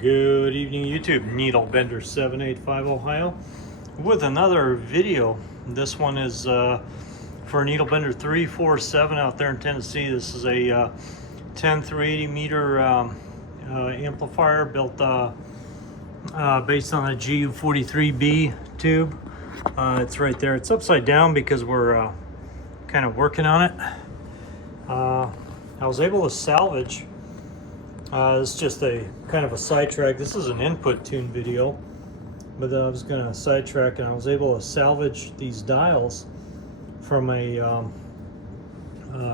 Good evening, YouTube. Needle Bender 785 Ohio with another video. This one is for Needle Bender 347 out there in Tennessee. This is a 10 380 meter amplifier built based on a Gu43b tube. It's right there. It's upside down because we're kind of working on it. I was able to salvage. It's just a kind of a sidetrack. This is an input tune video, but I was going to sidetrack, and I was able to salvage these dials from a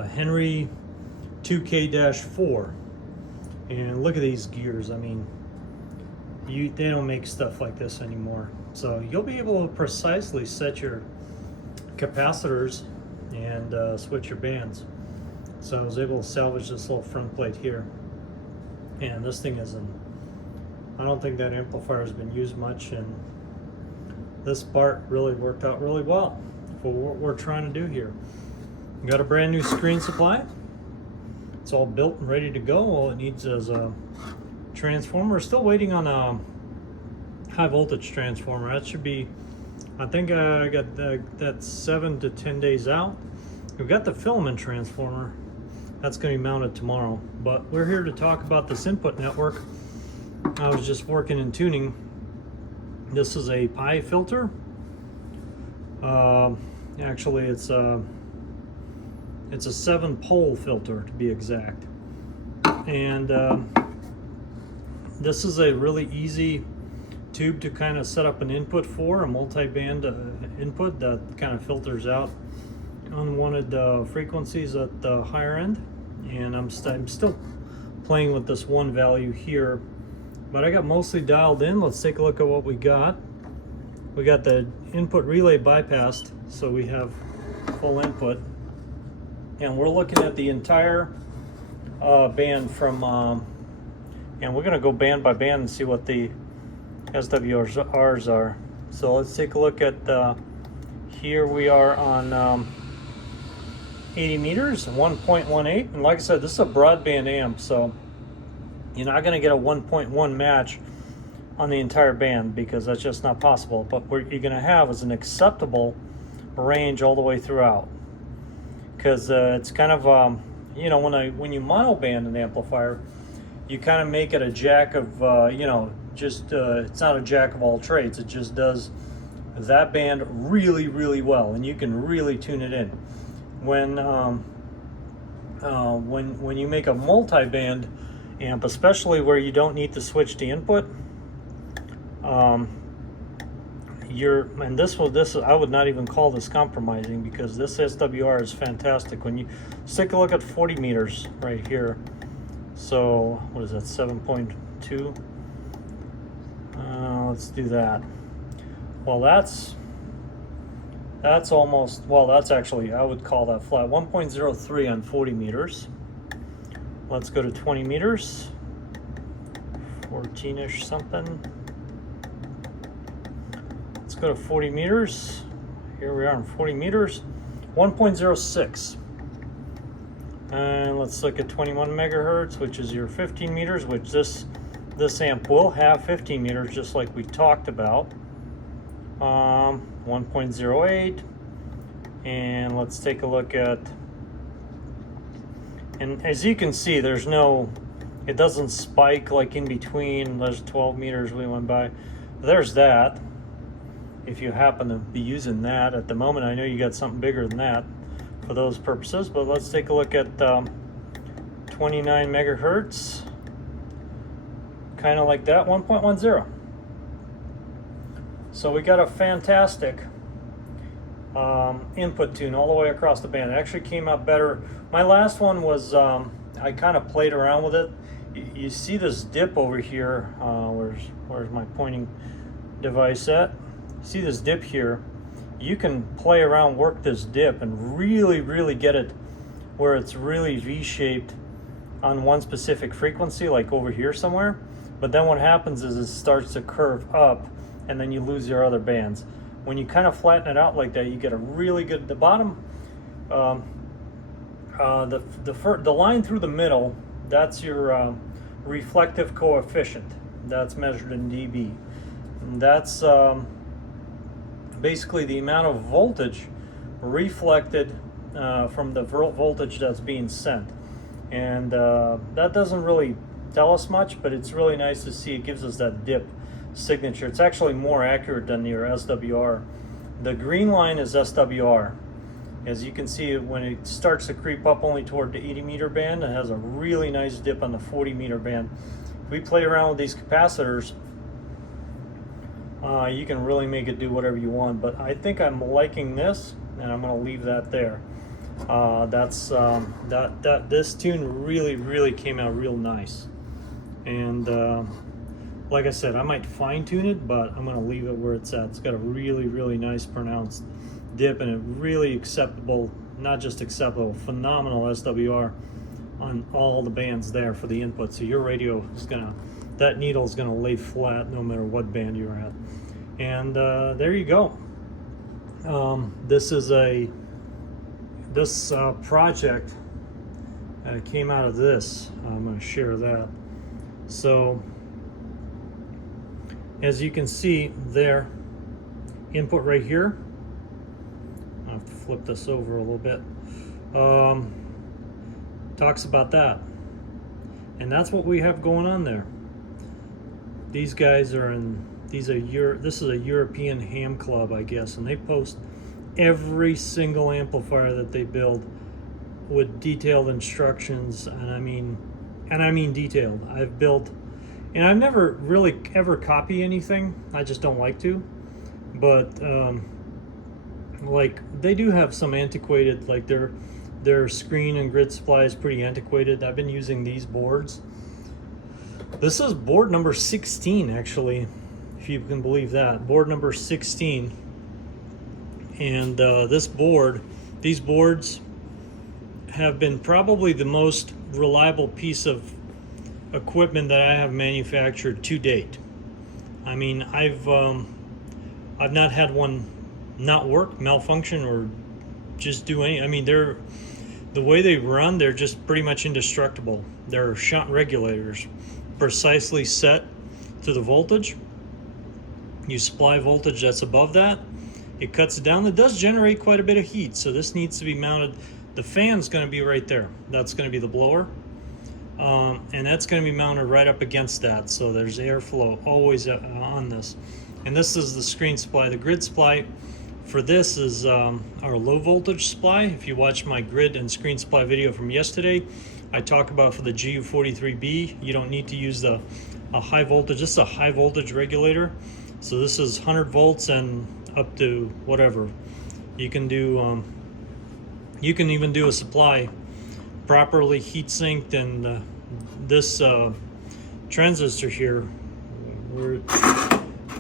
Henry 2K-4. And look at these gears. I mean, they don't make stuff like this anymore. So you'll be able to precisely set your capacitors and switch your bands. So I was able to salvage this little front plate here. And this thing isn't, I don't think that amplifier has been used much, and this part really worked out really well for what we're trying to do here. We got a brand new screen supply. It's all built and ready to go. All it needs is a transformer. We're still waiting on a high voltage transformer. That should be, I think I got that's 7 to 10 days out. We've got the filament transformer. That's going to be mounted tomorrow, but we're here to talk about this input network. I was just working in tuning. This is a pi filter. Actually, it's a 7-pole filter to be exact. And this is a really easy tube to kind of set up an input for, a multi-band input that kind of filters out unwanted frequencies at the higher end. And I'm still playing with this one value here, but I got mostly dialed in. Let's take a look at what we got. We got the input relay bypassed, so we have full input, and we're looking at the entire band from and we're going to go band by band and see what the SWRs are. So let's take a look at here we are on 80 meters, 1.18, and like I said, this is a broadband amp, so you're not going to get a 1.1 match on the entire band because that's just not possible. But what you're going to have is an acceptable range all the way throughout, because it's kind of you know, when you monoband an amplifier, you kind of make it a jack of you know, just it's not a jack of all trades. It just does that band really, really well, and you can really tune it in. When you make a multi-band amp, especially where you don't need to switch the input, and this I would not even call this compromising, because this SWR is fantastic. When you take a look at 40 meters right here, so what is that, 7.2? Let's do that. Well, that's almost, well, that's actually, I would call that flat. 1.03 on 40 meters. Let's go to 20 meters. 14-ish something. Let's go to 40 meters. Here we are on 40 meters. 1.06. And let's look at 21 megahertz, which is your 15 meters, which this amp will have 15 meters, just like we talked about. 1.08, and let's take a look at, and as you can see, there's no, it doesn't spike like in between. There's 12 meters we went by. There's that, if you happen to be using that at the moment. I know you got something bigger than that for those purposes, but let's take a look at 29 megahertz, kind of like that, 1.10. So we got a fantastic input tune all the way across the band. It actually came out better. My last one was, I kind of played around with it. You see this dip over here. Where's my pointing device at? See this dip here? You can play around, work this dip, and really, really get it where it's really V-shaped on one specific frequency, like over here somewhere. But then what happens is it starts to curve up, and then you lose your other bands. When you kind of flatten it out like that, you get a really good, the bottom, the line through the middle, that's your reflective coefficient. That's measured in dB. And that's basically the amount of voltage reflected from the voltage that's being sent. And that doesn't really tell us much, but it's really nice to see. It gives us that dip signature. It's actually more accurate than your SWR. The green line is SWR. As you can see, when it starts to creep up only toward the 80 meter band, it has a really nice dip on the 40 meter band. If we play around with these capacitors, you can really make it do whatever you want, but I think I'm liking this, and I'm going to leave that there. This tune really came out real nice, and like I said, I might fine tune it, but I'm going to leave it where it's at. It's got a really nice pronounced dip, and a really acceptable, not just acceptable, phenomenal SWR on all the bands there for the input. So your radio is gonna, that needle is gonna lay flat no matter what band you're at. And there you go. This is this project came out of this. I'm going to share that. So as you can see there, input right here. I'll have to flip this over a little bit. Talks about that, and that's what we have going on there. These guys are in. This is a European ham club, I guess, and they post every single amplifier that they build with detailed instructions, and I mean detailed. I've built, and I've never really ever copy anything. I just don't like to, but like they do have some antiquated, like their screen and grid supply is pretty antiquated. I've been using these boards. This is board number 16, actually, if you can believe that. Board number 16. And these boards have been probably the most reliable piece of equipment that I have manufactured to date. I mean, I've not had one not work, malfunction, or just do any. I mean, the way they run, they're just pretty much indestructible. They're shunt regulators, precisely set to the voltage. You supply voltage that's above that, it cuts it down. It does generate quite a bit of heat, so this needs to be mounted. The fan's going to be right there. That's going to be the blower, and that's going to be mounted right up against that, so there's airflow always on this. And this is the screen supply. The grid supply for this is our low voltage supply. If you watch my grid and screen supply video from yesterday, I talk about for the Gu43b, you don't need to use a high voltage. This is a high voltage regulator. So this is 100 volts and up to whatever. You can do, you can even do a supply properly heat sinked, and this transistor here, where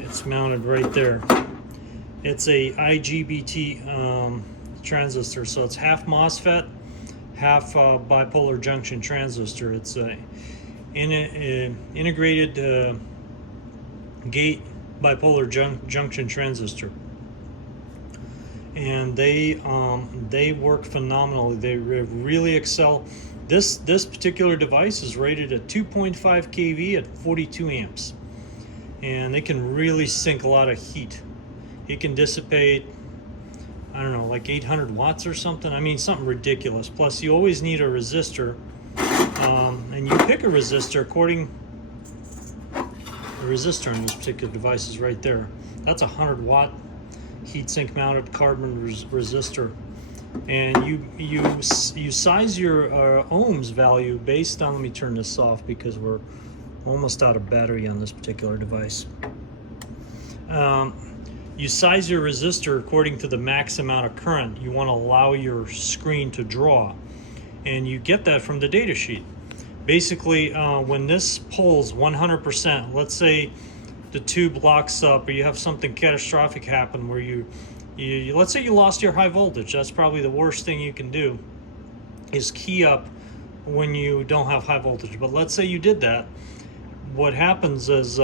it's mounted right there. It's a IGBT transistor, so it's half MOSFET, half bipolar junction transistor. It's a integrated gate bipolar junction transistor, and they work phenomenally. They really excel. This particular device is rated at 2.5 kV at 42 amps, and they can really sink a lot of heat. It can dissipate, I don't know, like 800 watts or something. I mean, something ridiculous. Plus, you always need a resistor, and you pick a resistor according. The resistor on this particular device is right there. That's a 100 watt heatsink mounted carbon resistor, and you size your ohms value based on. Let me turn this off because we're almost out of battery on this particular device. You size your resistor according to the max amount of current you want to allow your screen to draw, and you get that from the data sheet. Basically, when this pulls 100%, let's say the tube locks up, or you have something catastrophic happen where you let's say you lost your high voltage. That's probably the worst thing you can do, is key up when you don't have high voltage. But let's say you did that. What happens is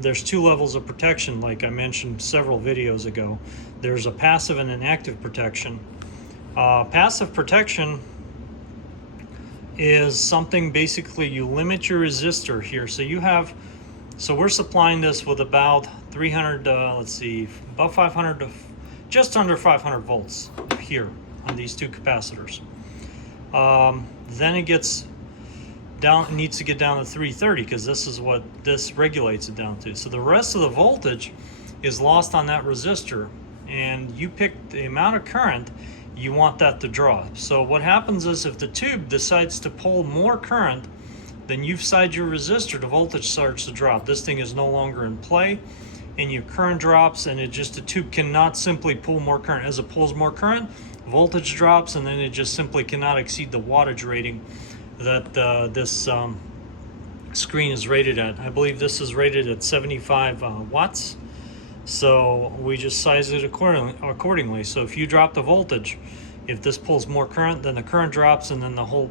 there's two levels of protection, like I mentioned several videos ago. There's a passive and an active protection. Passive protection is something, basically you limit your resistor here. So you have So we're supplying this with about 300, let's see, about 500 to just under 500 volts here on these two capacitors. Then it gets down, it needs to get down to 330 because this is what this regulates it down to. So the rest of the voltage is lost on that resistor, and you pick the amount of current you want that to draw. So what happens is if the tube decides to pull more current than you've sized your resistor, the voltage starts to drop. This thing is no longer in play, and your current drops, and the tube cannot simply pull more current. As it pulls more current, voltage drops, and then it just simply cannot exceed the wattage rating that this screen is rated at. I believe this is rated at 75 watts. So we just size it accordingly. So if you drop the voltage, if this pulls more current, then the current drops, and then the whole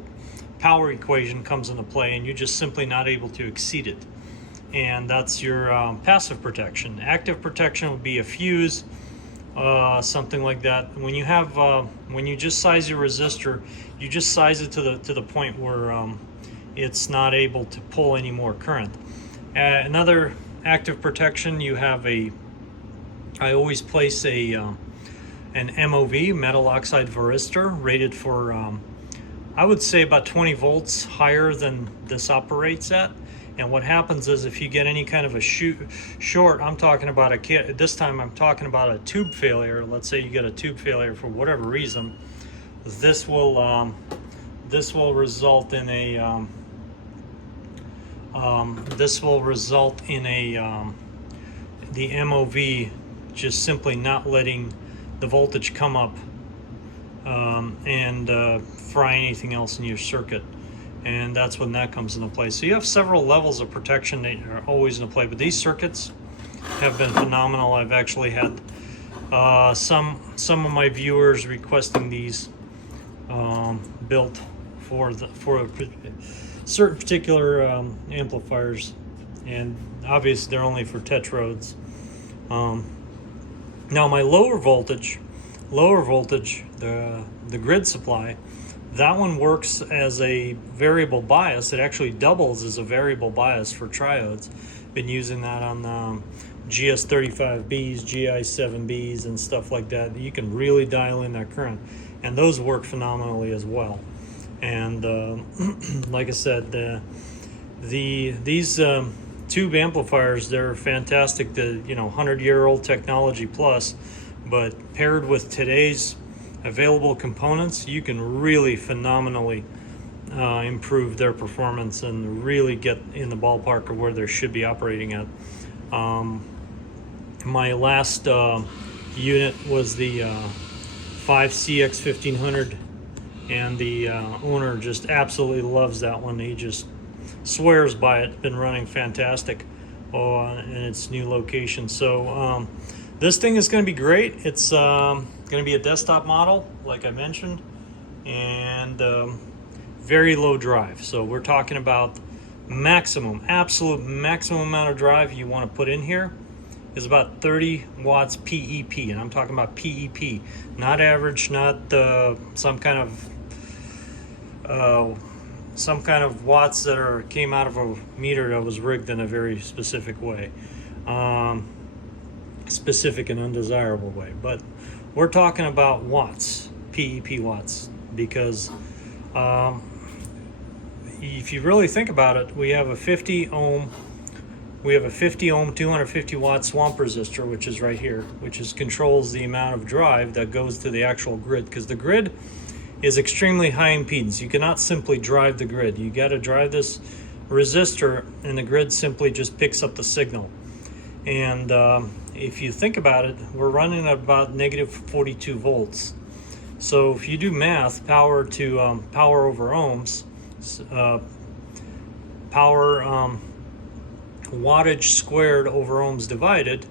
power equation comes into play, and you're just simply not able to exceed it. And that's your passive protection. Active protection would be a fuse, something like that. When you have when you just size your resistor, you just size it to the point where it's not able to pull any more current. Another active protection, you have I always place an MOV, metal oxide varistor, rated for I would say about 20 volts higher than this operates at. And what happens is if you get any kind of a short, I'm talking about this time I'm talking about a tube failure. Let's say you get a tube failure for whatever reason, this will result in a the MOV just simply not letting the voltage come up and fry anything else in your circuit. And that's when that comes into play. So you have several levels of protection that are always in play, but these circuits have been phenomenal. I've actually had some of my viewers requesting these built for certain particular amplifiers, and obviously they're only for tetrodes. Now my lower voltage, the grid supply, that one works as a variable bias. It actually doubles as a variable bias for triodes. Been using that on GS35Bs, GI7Bs, and stuff like that. You can really dial in that current, and those work phenomenally as well. And like I said, these tube amplifiers, they're fantastic. The 100-year-old technology plus, but paired with today's available components, you can really phenomenally improve their performance and really get in the ballpark of where they should be operating at. My last unit was the 5CX1500, and the owner just absolutely loves that one. He just swears by it. Been running fantastic in its new location. So this thing is going to be great. It's going to be a desktop model, like I mentioned, and very low drive. So we're talking about absolute maximum amount of drive you want to put in here is about 30 watts PEP, and I'm talking about PEP, not average, not some kind of watts that came out of a meter that was rigged in a very specific way, specific and undesirable way. But we're talking about watts, PEP watts, because if you really think about it, we have a 50 ohm 250 watt swamp resistor, which is right here, which controls the amount of drive that goes to the actual grid, because the grid is extremely high impedance. You cannot simply drive the grid. You got to drive this resistor, and the grid simply just picks up the signal. And if you think about it, we're running at about negative 42 volts. So if you do math, power to power over ohms, wattage squared over ohms divided,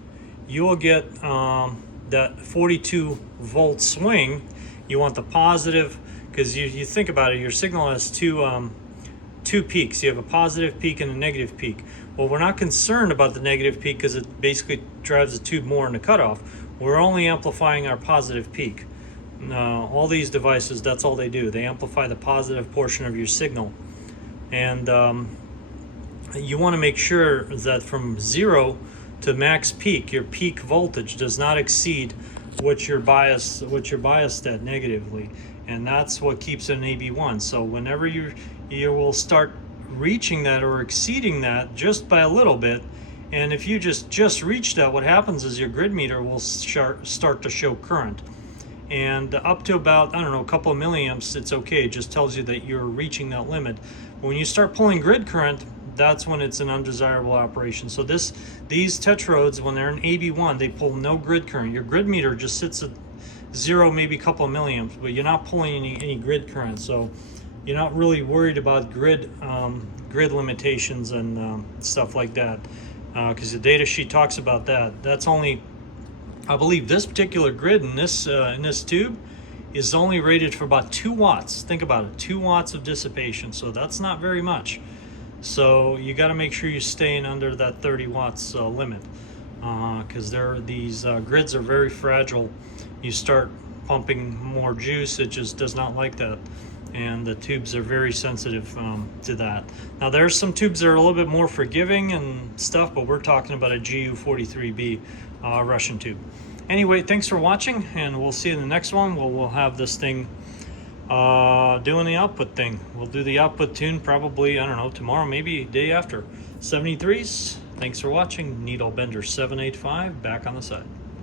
you will get that 42 volt swing. You want the positive, because you think about it, your signal has two peaks. You have a positive peak and a negative peak. Well, we're not concerned about the negative peak because it basically drives the tube more in the cutoff. We're only amplifying our positive peak. All these devices, that's all they do. They amplify the positive portion of your signal. And you want to make sure that from 0 to max peak, your peak voltage does not exceed what you're biased at negatively, and that's what keeps an AB1. So whenever you will start reaching that or exceeding that just by a little bit, and if you just reach that, what happens is your grid meter will start to show current. And up to about, I don't know, a couple of milliamps, it's okay. It just tells you that you're reaching that limit. But when you start pulling grid current, that's when it's an undesirable operation. So these tetrodes, when they're in AB1, they pull no grid current. Your grid meter just sits at 0, maybe a couple of milliamps, but you're not pulling any grid current. So you're not really worried about grid limitations and stuff like that, because the data sheet talks about that. That's only, I believe this particular grid in this tube is only rated for about 2 watts. Think about it, 2 watts of dissipation. So that's not very much. So you got to make sure you're staying under that 30 watts limit, because these grids are very fragile. You start pumping more juice, it just does not like that. And the tubes are very sensitive to that. Now there's some tubes that are a little bit more forgiving and stuff, but we're talking about a Gu43b Russian tube. Anyway, thanks for watching, and we'll see you in the next one. We'll have this thing doing the output thing. We'll do the output tune probably, I don't know, tomorrow, maybe day after. 73s, thanks for watching. Needle Bender 785, back on the side.